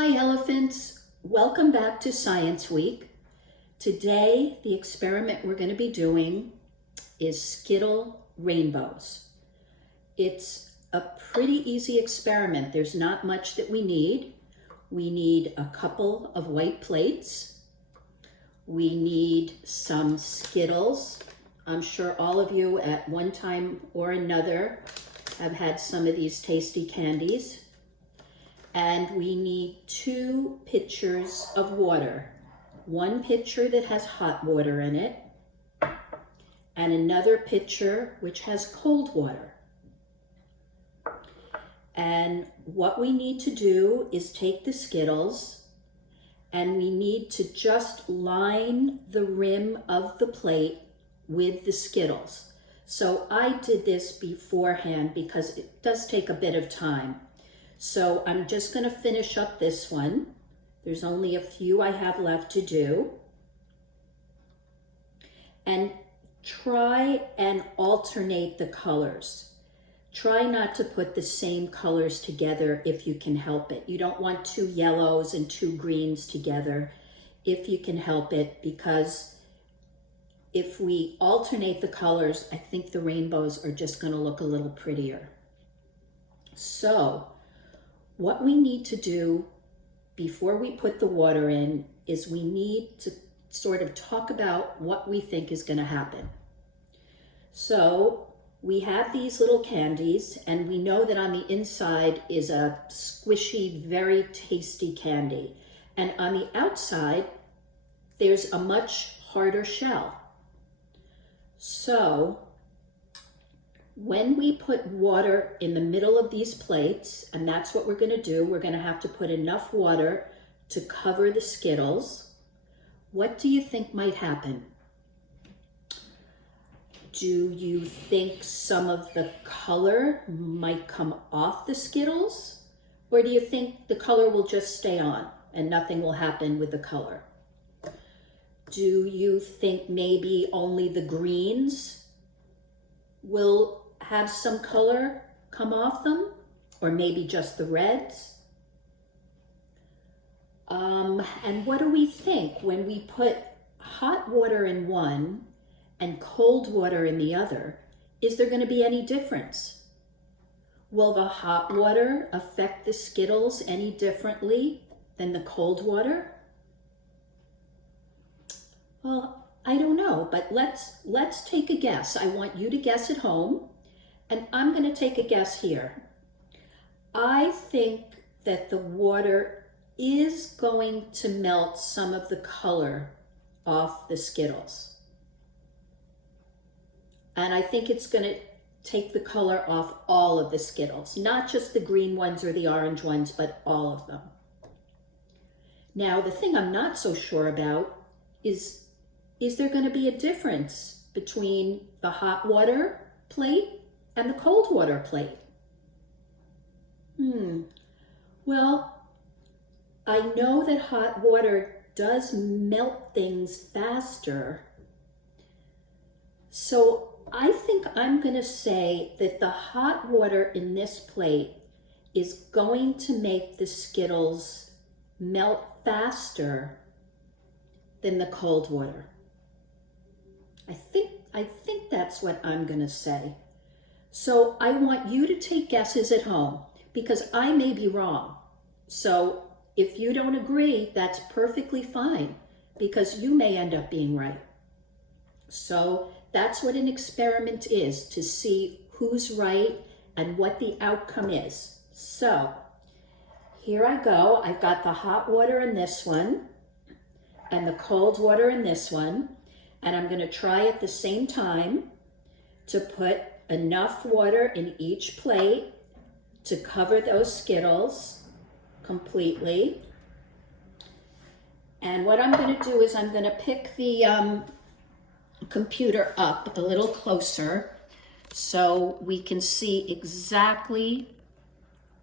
Hi elephants, welcome back to Science Week. Today the experiment we're going to be doing is Skittle rainbows. It's a pretty easy experiment. There's not much that we need. We need a couple of white plates. We need some Skittles. I'm sure all of you at one time or another have had some of these tasty candies. And we need 2 pitchers of water. One pitcher that has hot water in it, and another pitcher which has cold water. And what we need to do is take the Skittles, and we need to just line the rim of the plate with the Skittles. So I did this beforehand because it does take a bit of time. So I'm just going to finish up this one. There's only a few I have left to do. And try and alternate the colors. Try not to put the same colors together if you can help it. You don't want 2 yellows and 2 greens together if you can help it, because if we alternate the colors, I think the rainbows are just going to look a little prettier. So what we need to do before we put the water in is we need to sort of talk about what we think is going to happen. So we have these little candies, and we know that on the inside is a squishy, very tasty candy. And on the outside, there's a much harder shell. So when we put water in the middle of these plates, and that's what we're going to do, we're going to have to put enough water to cover the Skittles. What do you think might happen? Do you think some of the color might come off the Skittles? Or do you think the color will just stay on and nothing will happen with the color? Do you think maybe only the greens will have some color come off them, or maybe just the reds? And what do we think when we put hot water in one and cold water in the other? Is there going to be any difference? Will the hot water affect the Skittles any differently than the cold water? Well, I don't know, but let's take a guess. I want you to guess at home. And I'm going to take a guess here. I think that the water is going to melt some of the color off the Skittles. And I think it's going to take the color off all of the Skittles, not just the green ones or the orange ones, but all of them. Now, the thing I'm not so sure about is there going to be a difference between the hot water plate and the cold water plate? Well, I know that hot water does melt things faster. So I think I'm going to say that the hot water in this plate is going to make the Skittles melt faster than the cold water. I think that's what I'm going to say. So I want you to take guesses at home, because I may be wrong. So if you don't agree, that's perfectly fine, because you may end up being right. So that's what an experiment is, to see who's right and what the outcome is. So here I go. I've got the hot water in this one and the cold water in this one. And I'm going to try at the same time to put enough water in each plate to cover those Skittles completely. And what I'm going to do is I'm going to pick the computer up a little closer so we can see exactly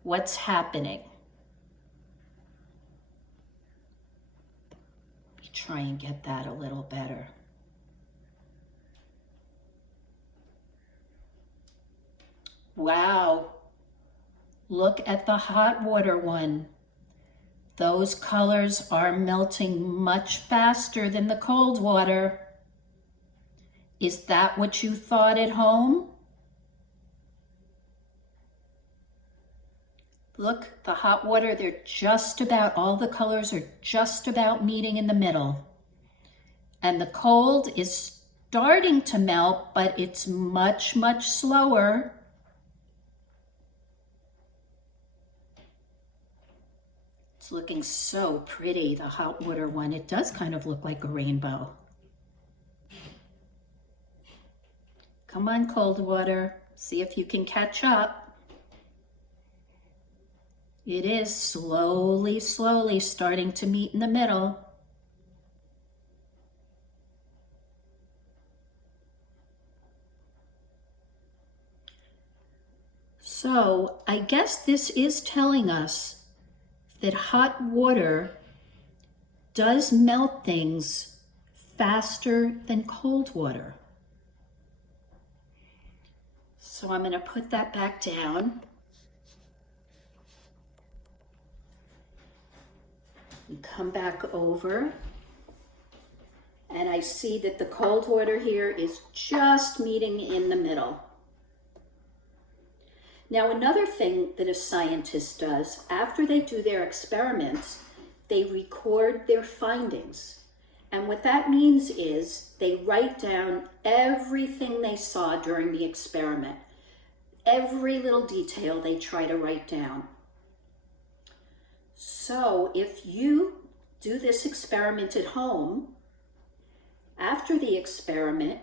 what's happening. Let me try and get that a little better. Wow, look at the hot water one. Those colors are melting much faster than the cold water. Is that what you thought at home? Look, the hot water, all the colors are just about meeting in the middle. And the cold is starting to melt, but it's much, much slower. It's looking so pretty, the hot water one. It does kind of look like a rainbow. Come on, cold water, see if you can catch up. It is slowly, slowly starting to meet in the middle. So I guess this is telling us that hot water does melt things faster than cold water. So I'm going to put that back down. And come back over. And I see that the cold water here is just meeting in the middle. Now, another thing that a scientist does, after they do their experiments, they record their findings. And what that means is they write down everything they saw during the experiment. Every little detail they try to write down. So if you do this experiment at home, after the experiment,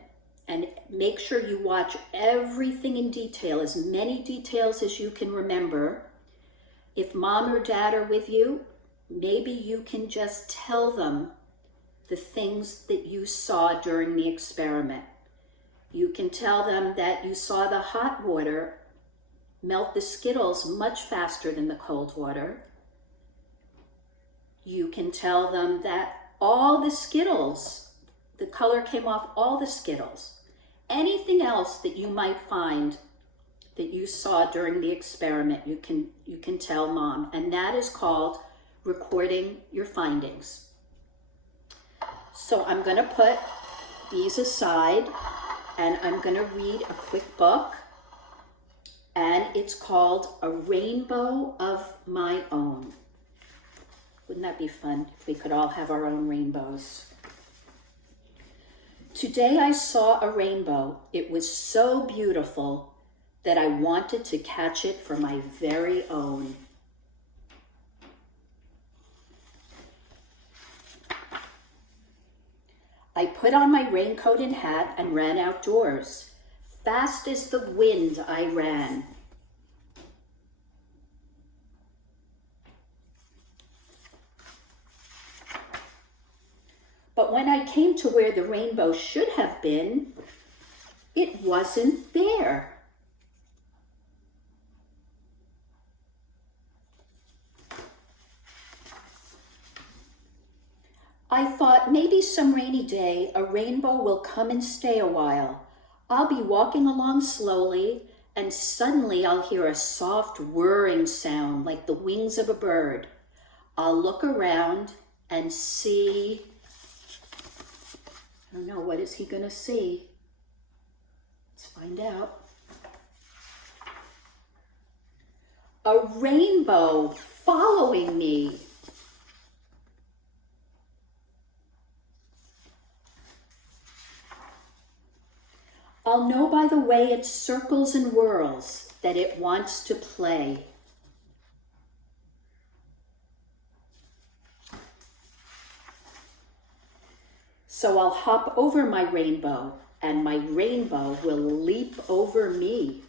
and make sure you watch everything in detail, as many details as you can remember. If mom or dad are with you, maybe you can just tell them the things that you saw during the experiment. You can tell them that you saw the hot water melt the Skittles much faster than the cold water. You can tell them that all the Skittles, the color came off all the Skittles. Anything else that you might find that you saw during the experiment, you can tell mom, and that is called recording your findings. So I'm going to put these aside, and I'm going to read a quick book, and it's called A Rainbow of My Own. Wouldn't that be fun if we could all have our own rainbows? Today I saw a rainbow. It was so beautiful that I wanted to catch it for my very own. I put on my raincoat and hat and ran outdoors. Fast as the wind I ran. But when I came to where the rainbow should have been, it wasn't there. I thought maybe some rainy day a rainbow will come and stay a while. I'll be walking along slowly, and suddenly I'll hear a soft whirring sound like the wings of a bird. I'll look around and see... I don't know, what is he going to see? Let's find out. A rainbow following me. I'll know by the way it circles and whirls that it wants to play. So I'll hop over my rainbow, and my rainbow will leap over me.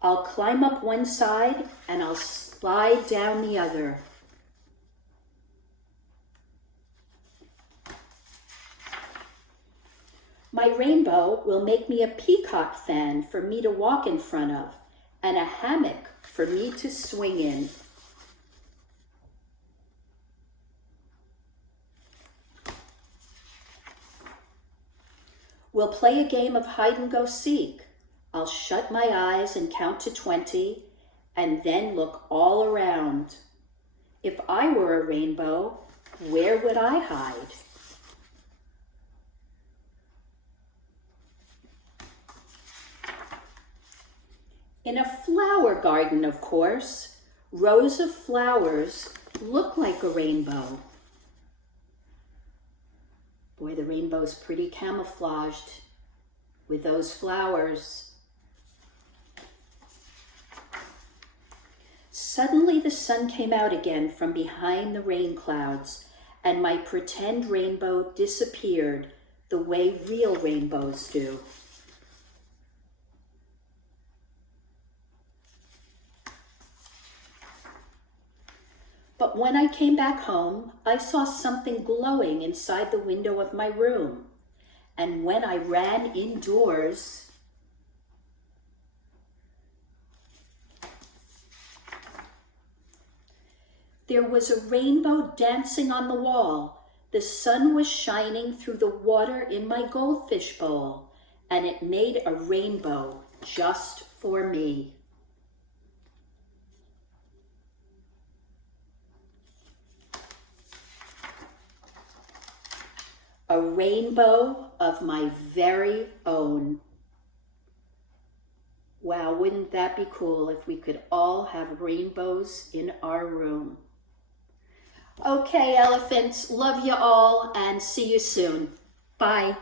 I'll climb up one side, and I'll slide down the other. My rainbow will make me a peacock fan for me to walk in front of, and a hammock for me to swing in. We'll play a game of hide and go seek. I'll shut my eyes and count to 20 and then look all around. If I were a rainbow, where would I hide? In a flower garden, of course, rows of flowers look like a rainbow. Boy, the rainbow's pretty camouflaged with those flowers. Suddenly the sun came out again from behind the rain clouds, and my pretend rainbow disappeared the way real rainbows do. But when I came back home, I saw something glowing inside the window of my room. And when I ran indoors, there was a rainbow dancing on the wall. The sun was shining through the water in my goldfish bowl, and it made a rainbow just for me. A rainbow of my very own. Wow, wouldn't that be cool if we could all have rainbows in our room? Okay, elephants, love you all and see you soon. Bye.